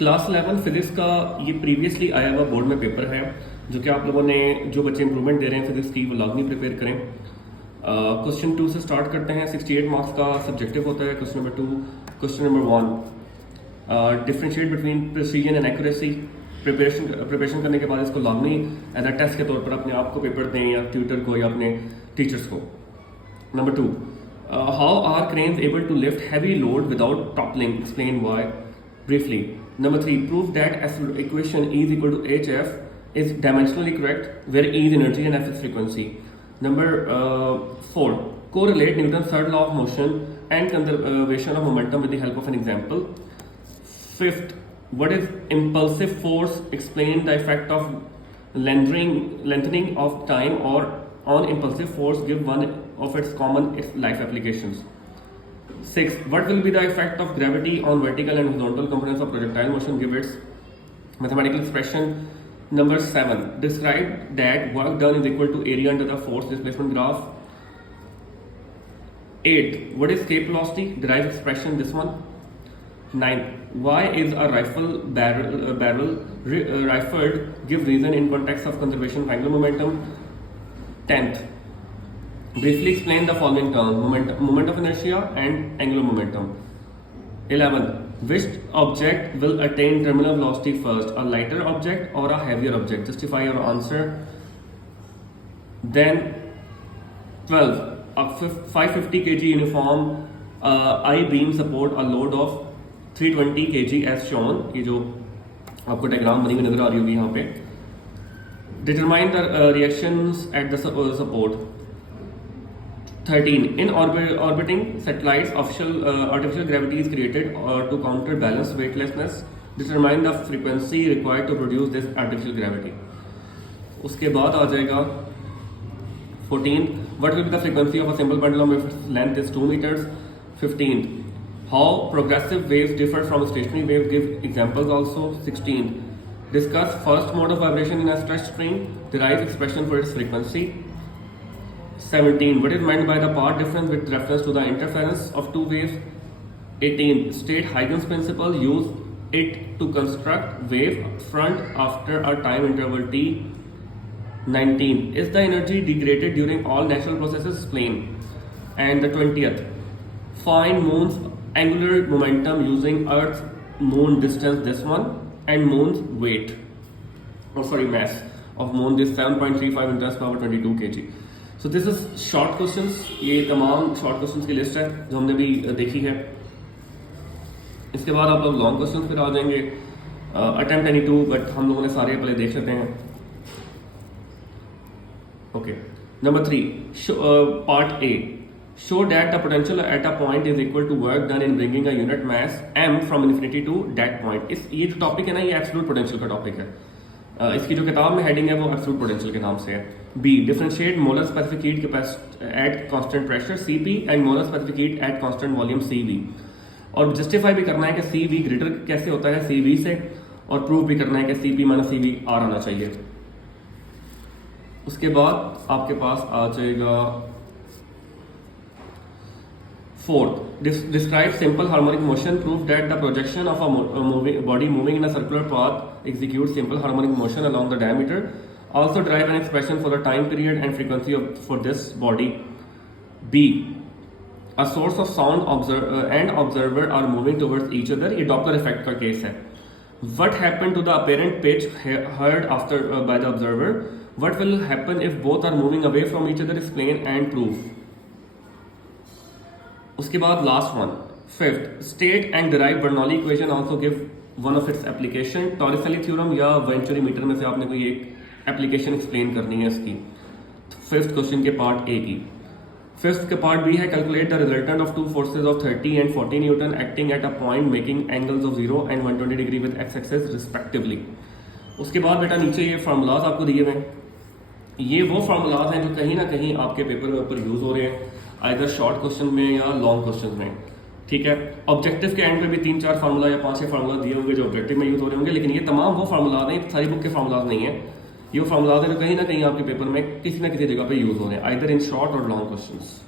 क्लास 11 फिजिक्स का ये प्रीवियसली आया हुआ बोर्ड में पेपर है, जो कि आप लोगों ने जो बच्चे इंप्रूवमेंट दे रहे हैं फिजिक्स की वो लाजमी प्रिपेयर करें। क्वेश्चन 2 से स्टार्ट करते हैं। 68 मार्क्स का सब्जेक्टिव होता है। Question number 2। Question number 1, differentiate between precision and accuracy. Preparation करने के बाद इसको लाजमी एज अ टेस्ट के तौर पर अपने आप को पेपर दें या ट्यूटर को या अपने टीचर्स को। Number 2, how are cranes able to lift heavy load without toppling, explain why briefly. Number 3, prove that S equation E is equal to HF is dimensionally correct, where E is energy and F is frequency. Number 4, correlate Newton's third law of motion and conservation of momentum with the help of an example. 5th, what is impulsive force? Explain the effect of lengthening of time or on impulsive force. Give one of its common life applications. 6, what will be the effect of gravity on vertical and horizontal components of projectile motion? Give its mathematical expression. Number 7, describe that work done is equal to area under the force displacement graph. 8, what is escape velocity? Derive expression, this one. 9, why is a rifle barrel rifled? Give reason in context of conservation of angular momentum. 10th, briefly explain the following terms: moment of inertia and angular momentum. 11, which object will attain terminal velocity first, a lighter object or a heavier object? Justify your answer. Then 12, a 550 kg uniform I-beam support a load of 320 kg as shown. ये जो आपको डायग्राम बनी हुई नजर आ रही होगी यहाँ पे. Determine the reactions at the support. 13, in orbiting satellites, artificial gravity is created to counterbalance weightlessness. Determine the frequency required to produce this artificial gravity. उसके बाद आ जाएगा 14, what will be the frequency of a simple pendulum if its length is 2 meters? 15, how progressive waves differ from stationary waves? Give examples also. 16, discuss first mode of vibration in a stretched spring. Derive expression for its frequency. 17, what is meant by the path difference with reference to the interference of two waves? 18, state Huygens principle. Use it to construct wave front after a time interval t. 19, is the energy degraded during all natural processes? Explain. And the 20th, find moon's angular momentum using earth's moon distance, this one, and moon's weight, mass of moon, this 7.35 into 10 power 22 kg. So this is short questions. ये तमाम short questions की लिस्ट है जो हमने भी देखी है। इसके बाद आप लोग लॉन्ग क्वेश्चंस पर आ जाएंगे। अटेम्प्ट एनी टू, बट हम लोगों ने सारे पहले देख लेते हैं। Okay, number 3, part A, show that the potential at a point is equal to work done in bringing a unit mass m from infinity to that point. ये जो टॉपिक है ना, ये एब्सोल्यूट पोटेंशियल का टॉपिक है। इसकी जो किताब में हेडिंग है वो एब्सोल्यूट पोटेंशियल के नाम से है। B, differentiate molar specific heat at constant pressure Cp and molar specific heat at constant volume Cv। और जस्टिफाई भी करना है कि Cv ग्रेटर कैसे होता है Cv से, और प्रूव भी करना है कि Cp माइनस Cv आर आना चाहिए। उसके बाद आपके पास आ जाएगा 4th, describe simple harmonic motion. Prove that the projection of a body moving in a circular path executes simple harmonic motion along the diameter. Also derive an expression for the time period and frequency for this body. B, a source of sound and observer are moving towards each other. ये Doppler effect का केस है। What happened to the apparent pitch heard after by the observer? What will happen if both are moving away from each other? Explain and prove. उसके बाद last one, 5th, state and derive Bernoulli equation, also give one of its application. Torricelli theorem या Venturi meter में से आपने कोई एक application explain करनी है इसकी। 5th क्वेश्चन के पार्ट ए की। 5th के पार्ट बी है, calculate the resultant of two forces of 30 एंड 40 Newton acting at a point making angles of 0 एंड 120 degree with x axis respectively. उसके बाद बेटा नीचे ये फार्मूलाज आपको दिए हुए हैं। ये वो फार्मूलाज हैं जो कहीं ना कहीं आपके पेपर के ऊपर यूज हो रहे हैं, आइदर शॉर्ट क्वेश्चन में या लॉन्ग क्वेश्चन में। ठीक है, ऑब्जेक्टिव के एंड में भी 3-4 फार्मूला या 5-6 फार्मूला दिए होंगे जो ऑब्जेक्टिव में यूज हो रहे होंगे, लेकिन ये तमाम वो फार्मूलाज हैं, सारी बुक के फार्मूलाज नहीं है। ये वो फार्मूलाज हैं जो कहीं ना कहीं आपके पेपर में किसी ना किसी जगह पे यूज हो रहे हैं, आइदर इन शॉर्ट और लॉन्ग क्वेश्चंस।